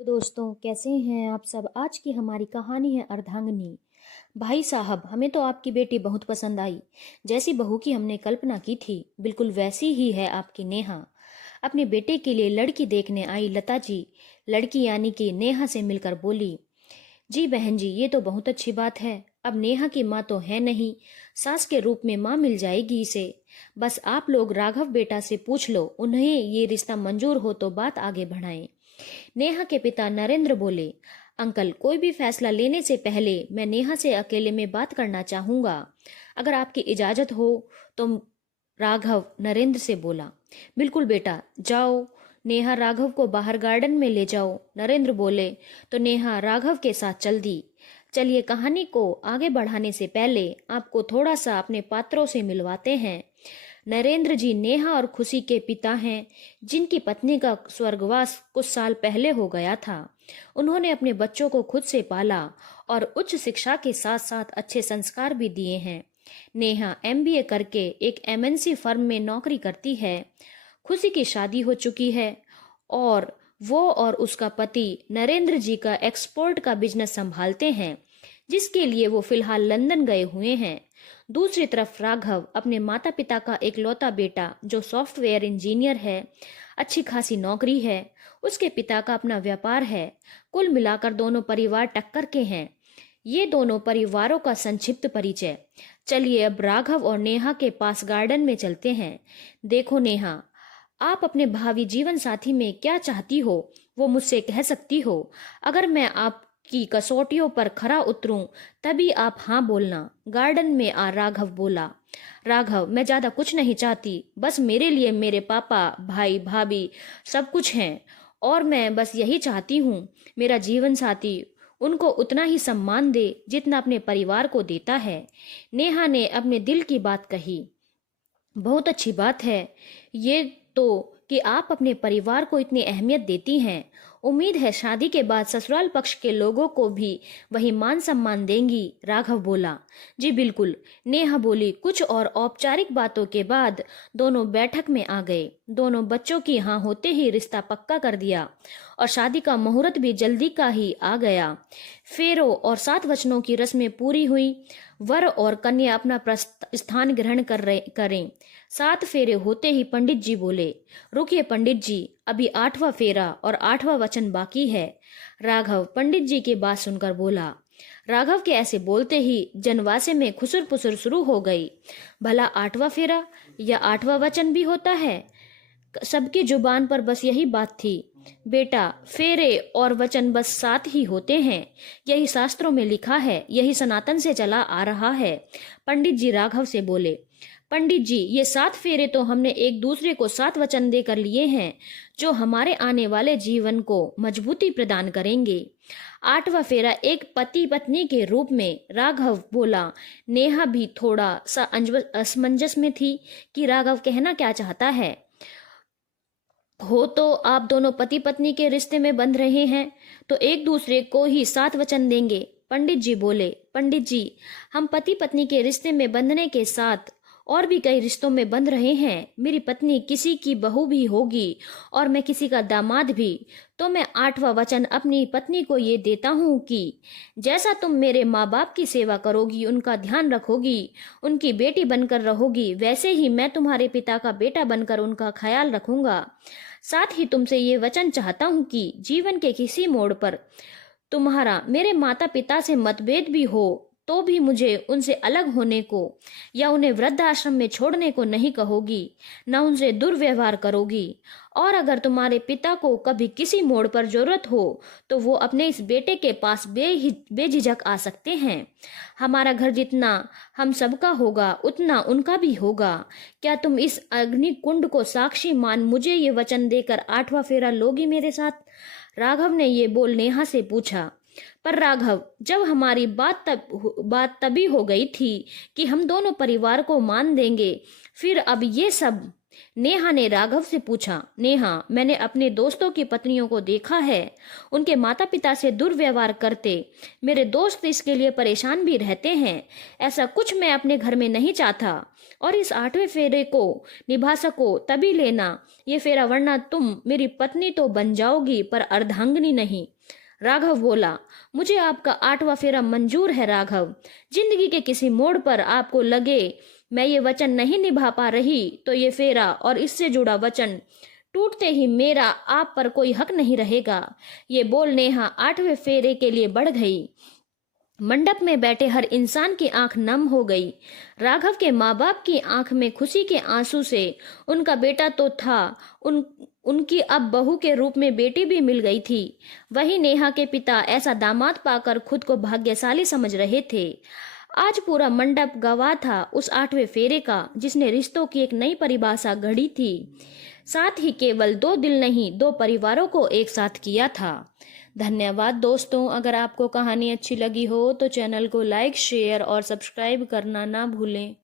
तो दोस्तों कैसे हैं आप सब। आज की हमारी कहानी है अर्धांगिनी। भाई साहब, हमें तो आपकी बेटी बहुत पसंद आई। जैसी बहू की हमने कल्पना की थी बिल्कुल वैसी ही है आपकी नेहा। अपने बेटे के लिए लड़की देखने आई लता जी लड़की यानी कि नेहा से मिलकर बोली, जी बहन जी, ये तो बहुत अच्छी बात है। अब नेहा की माँ तो है नहीं, सास के रूप में माँ मिल जाएगी इसे। बस आप लोग राघव बेटा से पूछ लो, उन्हें ये रिश्ता मंजूर हो तो बात आगे बढ़ाएं। नेहा के पिता नरेंद्र बोले, अंकल, कोई भी फैसला लेने से पहले मैं नेहा से अकेले में बात करना चाहूंगा, अगर आपकी इजाजत हो तो। राघव नरेंद्र से बोला, बिल्कुल बेटा, जाओ। नेहा राघव को बाहर गार्डन में ले जाओ, नरेंद्र बोले। तो नेहा राघव के साथ चल दी। चलिए, कहानी को आगे बढ़ाने से पहले आपको थोड़ा सा अपने पात्रों से मिलवाते हैं। नरेंद्र जी नेहा और खुशी के पिता हैं, जिनकी पत्नी का स्वर्गवास कुछ साल पहले हो गया था। उन्होंने अपने बच्चों को खुद से पाला और उच्च शिक्षा के साथ साथ अच्छे संस्कार भी दिए हैं। नेहा एमबीए करके एक एमएनसी फर्म में नौकरी करती है। खुशी की शादी हो चुकी है और वो और उसका पति नरेंद्र जी का एक्सपोर्ट का बिजनेस संभालते हैं, जिसके लिए वो फिलहाल लंदन गए हुए हैं। दूसरी तरफ राघव अपने माता पिता का एकलौता बेटा, जो सॉफ्टवेयर इंजीनियर है, अच्छी खासी नौकरी है, उसके पिता का अपना व्यापार है। कुल मिलाकर दोनों परिवार टक्कर के हैं। ये दोनों परिवारों का संक्षिप्त परिचय। चलिए अब राघव और नेहा के पास गार्डन में चलते हैं। देखो नेहा, आप अपने भावी जीवन साथी में क्या चाहती हो वो मुझसे कह सकती हो। अगर मैं आपकी कसौटियों पर खरा उतरूं तभी आप हाँ बोलना, गार्डन में आ राघव बोला। राघव, मैं ज्यादा कुछ नहीं चाहती, बस मेरे लिए मेरे पापा भाई भाभी सब कुछ हैं, और मैं बस यही चाहती हूँ मेरा जीवन साथी उनको उतना ही सम्मान दे जितना अपने परिवार को देता है। नेहा ने अपने दिल की बात कही। बहुत अच्छी बात है ये तो, कि आप अपने परिवार को इतनी अहमियत देती हैं। उम्मीद है शादी के बाद ससुराल पक्ष के लोगों को भी वही मान सम्मान देंगी, राघव बोला। जी बिल्कुल, नेहा बोली। कुछ और औपचारिक बातों के बाद दोनों बैठक में आ गए। दोनों बच्चों की हाँ होते ही रिश्ता पक्का कर दिया और शादी का मुहूर्त भी जल्दी का ही आ गया। फेरों और 7 वचनों की रस्में पूरी हुई। वर और कन्या अपना स्थान ग्रहण करें। 7 फेरे होते ही पंडित जी बोले, रुकिए पंडित जी, अभी 8वां फेरा और 8वां वचन बाकी है। राघव पंडित जी की बात सुनकर बोला। राघव के ऐसे बोलते ही जनवासे में खुसुर पुसुर शुरू हो गई। भला 8वां फेरा या 8वां वचन भी होता है? सबकी जुबान पर बस यही बात थी। बेटा, फेरे और वचन बस 7 ही होते हैं, यही शास्त्रों में लिखा है, यही सनातन से चला आ रहा है। पंडित जी राघव से बोले, पंडित जी, ये 7 फेरे तो हमने एक दूसरे को 7 वचन देकर लिए हैं, जो हमारे आने वाले जीवन को मजबूती प्रदान करेंगे। 8वां फेरा एक पति पत्नी के रूप में, राघव बोला। नेहा भी थोड़ा सा असमंजस में थी कि राघव कहना क्या चाहता है। हो तो आप दोनों पति पत्नी के रिश्ते में बंध रहे हैं तो एक दूसरे को ही 7 वचन देंगे, पंडित जी बोले। पंडित जी, हम पति पत्नी के रिश्ते में बंधने के साथ और भी कई रिश्तों में बंध रहे हैं। मेरी पत्नी किसी की बहू भी होगी और मैं किसी का दामाद भी। तो मैं 8वां वचन अपनी पत्नी को ये देता हूँ कि जैसा तुम मेरे माँ बाप की सेवा करोगी, उनका ध्यान रखोगी, उनकी बेटी बनकर रहोगी, वैसे ही मैं तुम्हारे पिता का बेटा बनकर उनका ख्याल रखूंगा। साथ ही तुमसे ये वचन चाहता हूँ कि जीवन के किसी मोड़ पर तुम्हारा मेरे माता पिता से मतभेद भी हो तो भी मुझे उनसे अलग होने को या उन्हें वृद्ध आश्रम में छोड़ने को नहीं कहोगी, न उनसे दुर्व्यवहार करोगी। और अगर तुम्हारे पिता को कभी किसी मोड़ पर जरूरत हो तो वो अपने इस बेटे के पास बेझिझक आ सकते हैं। हमारा घर जितना हम सबका होगा उतना उनका भी होगा। क्या तुम इस अग्नि कुंड को साक्षी मान मुझे ये वचन देकर 8वां फेरा लोगी मेरे साथ? राघव ने ये बोल नेहा से पूछा। पर राघव, जब हमारी बात तभी हो गई थी कि हम दोनों परिवार को मान देंगे, फिर अब ये सब नेहा ने राघव से पूछा, नेहा, मैंने अपने दोस्तों की पत्नियों को देखा है, उनके माता पिता से दुर्व्यवहार करते। मेरे दोस्त इसके लिए परेशान भी रहते हैं। ऐसा कुछ मैं अपने घर में नहीं चाहता, और इस 8वें फेरे को निभा सको तभी लेना ये फेरा, वरना तुम मेरी पत्नी तो बन जाओगी पर अर्धांगिनी नहीं। राघव बोला, मुझे आपका 8वां फेरा मंजूर है राघव। जिंदगी के किसी मोड़ पर आपको लगे मैं ये वचन नहीं निभा पा रही तो ये फेरा और इससे जुड़ा वचन टूटते ही मेरा आप पर कोई हक नहीं रहेगा। ये बोल नेहा 8वें फेरे के लिए बढ़ गई। मंडप में बैठे हर इंसान की आंख नम हो गई। राघव के माँ बाप की आंख में खुशी के आंसू से उनका बेटा तो था, उनकी अब बहू के रूप में बेटी भी मिल गई थी। वही नेहा के पिता ऐसा दामाद पाकर खुद को भाग्यशाली समझ रहे थे। आज पूरा मंडप गवाह था उस 8वें फेरे का, जिसने रिश्तों की एक नई परिभाषा गढ़ी थी। साथ ही केवल 2 दिल नहीं, 2 परिवारों को एक साथ किया था। धन्यवाद दोस्तों। अगर आपको कहानी अच्छी लगी हो तो चैनल को लाइक, शेयर और सब्सक्राइब करना ना भूलें।